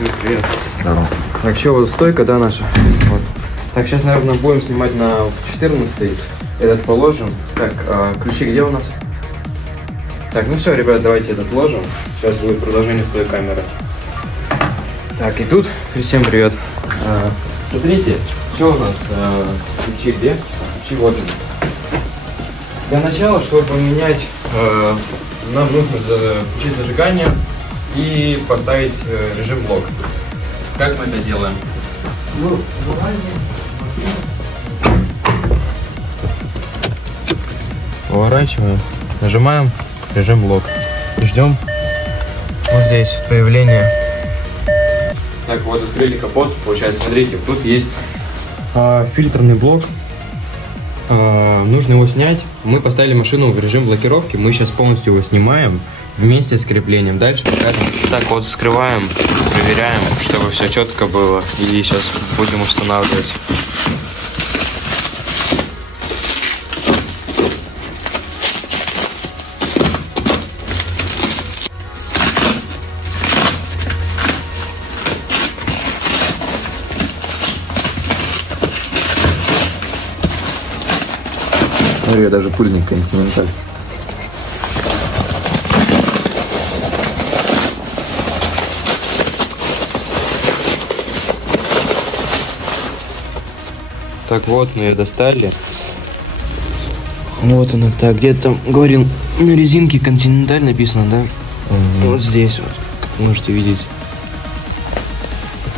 Всем привет. Здорово. Так, что вот стойка, да, наша? Вот. Так, сейчас, наверное, будем снимать на 14-й. Этот положим. Так, ключи где у нас? Так, ну все, ребят, давайте этот ложим. Сейчас будет продолжение с той камеры. Так, и тут всем привет. Смотрите, что у нас? Ключи где? Ключи вот. Для начала, чтобы поменять, нам нужно включить зажигание и поставить режим блок. Как мы это делаем? Ну, поворачиваем, нажимаем режим блок, ждем вот здесь появление. Так, вот открыли капот, получается, смотрите, тут есть фильтрный блок, нужно его снять. Мы поставили машину в режим блокировки, мы сейчас полностью его снимаем вместе с креплением. Дальше покажем. Так, вот скрываем, проверяем, чтобы все четко было, и сейчас будем устанавливать. Смотри, даже пыльник континенталь. Так, вот мы ее достали. Вот она, так, где-то там, говорил, на резинке континенталь написано, да? Вот здесь вот, как можете видеть.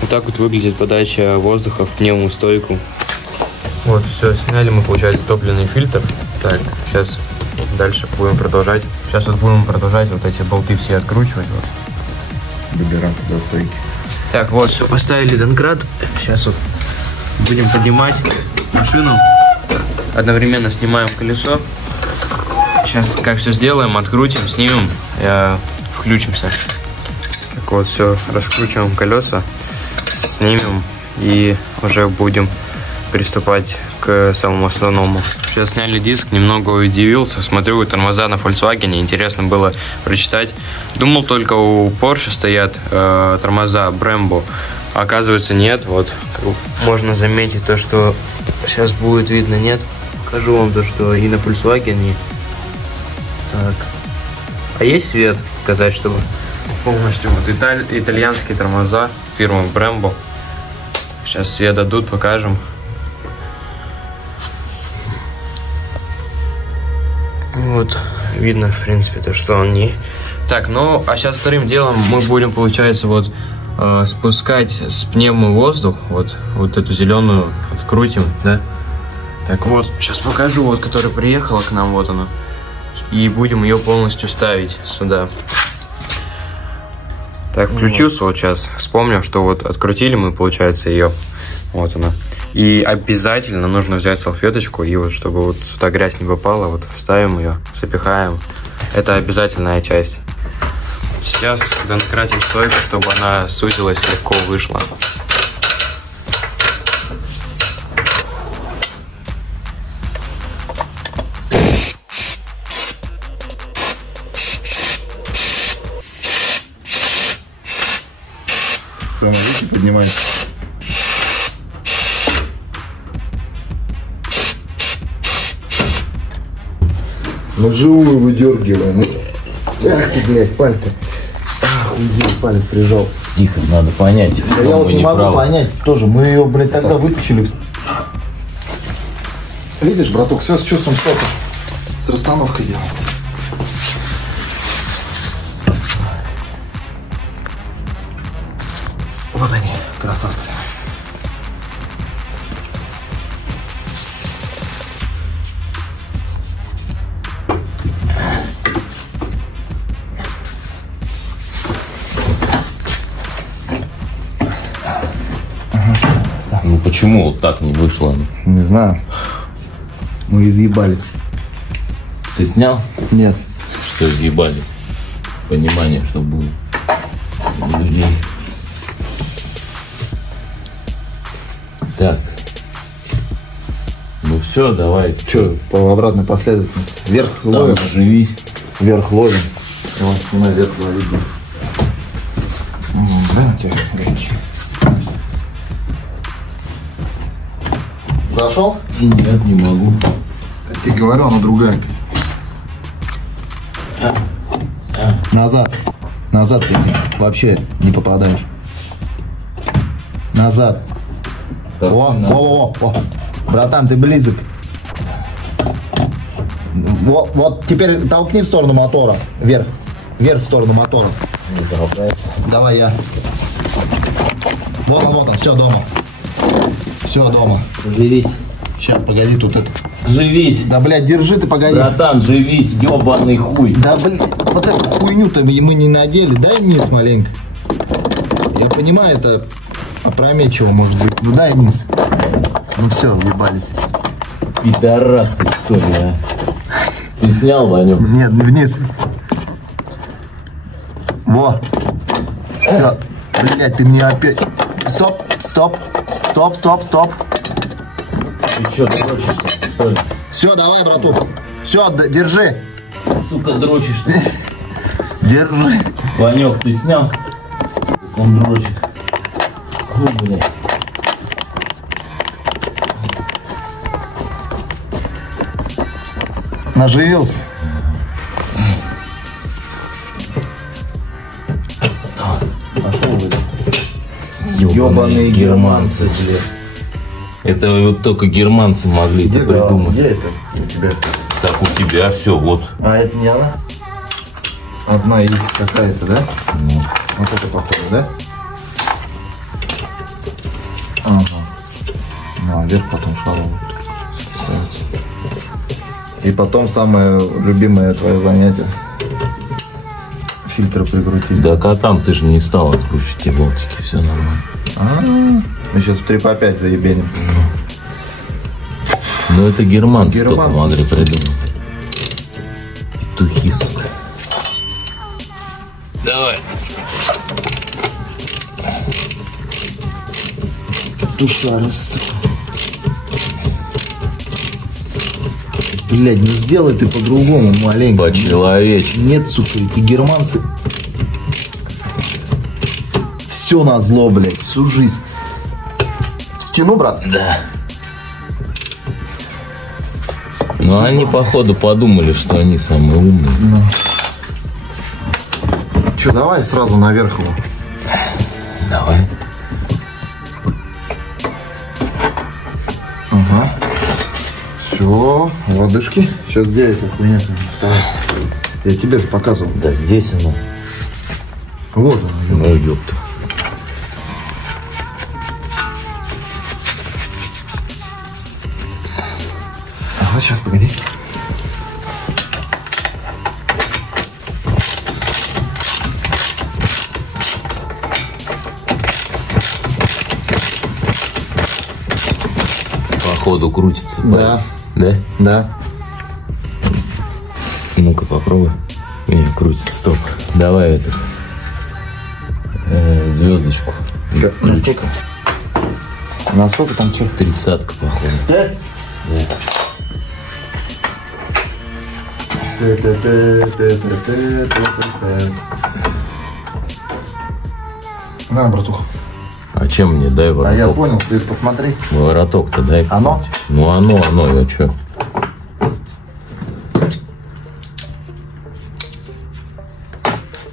Вот так вот выглядит подача воздуха в пневмостойку. Вот, все, сняли мы, получается, топливный фильтр. Так, сейчас дальше будем продолжать. Сейчас вот будем продолжать вот эти болты все откручивать. Вот. Добираться до стойки. Так, вот, все, поставили домкрат. Сейчас вот будем поднимать машину. Одновременно снимаем колесо. Сейчас как все сделаем, открутим, снимем, включимся. Так вот, все, раскручиваем колеса, снимем и уже будем приступать к самому основному. Сейчас сняли диск, немного удивился. Смотрю, тормоза на Volkswagen, интересно было прочитать. Думал, только у Porsche стоят тормоза Brembo. Оказывается, нет. Вот можно заметить то, что сейчас будет видно, нет. Покажу вам то, что и на Volkswagen. Так. А есть свет показать, чтобы полностью вот итальянские тормоза фирмы Brembo. Сейчас свет дадут, покажем. Вот, видно, в принципе, то, что он не... Так, ну, а сейчас вторым делом мы будем, получается, вот спускать с пневмы воздух, вот эту зеленую открутим, да? Так вот, сейчас покажу, вот, которая приехала к нам, вот она. И будем ее полностью ставить сюда. Так, включился вот сейчас, вспомнил, что вот открутили мы, получается, ее. Вот она. И обязательно нужно взять салфеточку, и вот, чтобы вот сюда грязь не попала, вот вставим ее, запихаем. Это обязательная часть. Сейчас донкратим стойку, чтобы она сузилась, легко вышла. Смотрите, поднимается. На живую выдергиваем. Ах ты, блядь, пальцы. Ах, палец прижал. Тихо, надо понять. Да я вот не могу понять тоже. Мы ее, блядь, тогда вытащили. Видишь, браток, все с чувством стока. С расстановкой делать. Вот они, красавцы. Ну почему вот так не вышло? Не знаю. Мы изъебались. Ты снял? Нет. Что изъебались? Понимание, что будет у людей. Так. Ну все, давай. Че, по обратной последовательности. Вверх там ловим. Живись. Вверх ловим. Вот, наверх ловим. да, на тебе гайки? Зашел? Нет, не могу. Ты говорил, она другая. Назад. Назад ты вообще не попадаешь. Назад. Так, О. Братан, ты близок. Вот теперь толкни в сторону мотора. Вверх. Вверх в сторону мотора. Давай я. Вот он, все дома. Все дома. Живись. Сейчас, погоди, тут это. Живись. Да, блядь, держи ты, погоди. Братан, живись, ебаный хуй. Да, блин, вот эту хуйню-то мы не надели. Дай вниз маленько. Я понимаю, это опрометчиво может быть. Ну дай вниз. Ну все, въебались. Пидорас ты, что ли, а? Ты снял, Ванек? Нет, вниз. Во. Все. Блядь, ты мне опять... Стоп. Ты что, дрочишь, что ли? Все, давай, братух. Все, держи. Сука, дрочишь. Держи. Ванек, ты снял? Он дрочит. Хуй, блядь. Наживился. Ёбаные германцы, блядь. Это вот только германцы могли это придумать. Где это у тебя? Так, у тебя все, вот. А это не она? Одна из какая-то, да? Ну. Вот это похоже, да? Ага. Ну, а вверх потом шаровый. И потом самое любимое твое занятие. Фильтр прикрутить. Да, котам ты же не стал откручивать те болтики, все нормально. Мы сейчас в 3 по 5 заебеним. Ну это германцы только Германцы, могли сука. придумать. Петухи, сука. Давай. Душа сука. Блядь, не сделай ты по-другому, маленько. По-человечески. Нет, сука, эти германцы. Все назло, блядь, всю жизнь. Тяну, брат? Да. Ну они походу подумали, что они самые умные. Че, давай сразу наверх его. Давай. Ага. Все, лодыжки. Сейчас где эта хуйня? Я тебе же показывал. Да здесь оно. Вот она. Ну ёпта. Ага, сейчас, погоди. Походу крутится. Да. палец. Да? Да. Ну-ка попробуй. Не, крутится, стоп. Давай это. Звездочку. Насколько? Насколько там что? 30-ка, походу. Да? На, братуха. А чем мне? Дай вороток. А я понял, ты посмотри. Вороток-то дай. Оно? Ну оно, я чё?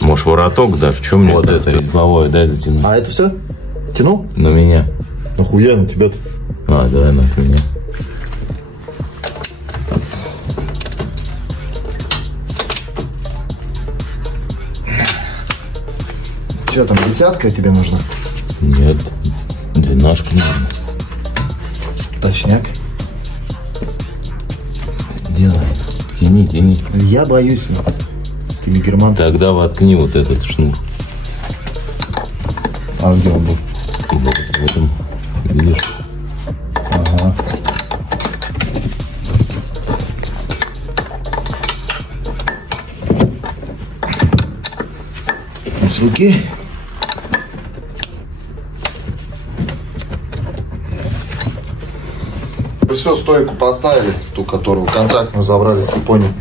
Может вороток дашь? Чё мне Вот так это. резьбовое дай затянуть? А это все? Тяну? На меня. Нахуя на тебя-то? А, давай на меня. Что там, 10-ка тебе нужна? Нет, 12 нужно. Точняк. Делай. Тяни. Я боюсь с этими германцами. Тогда воткни вот этот шнур. А где он был? И вот в этом, видишь? Ага. С руки. Все, стойку поставили, ту, которую контрактную забрали с Японии.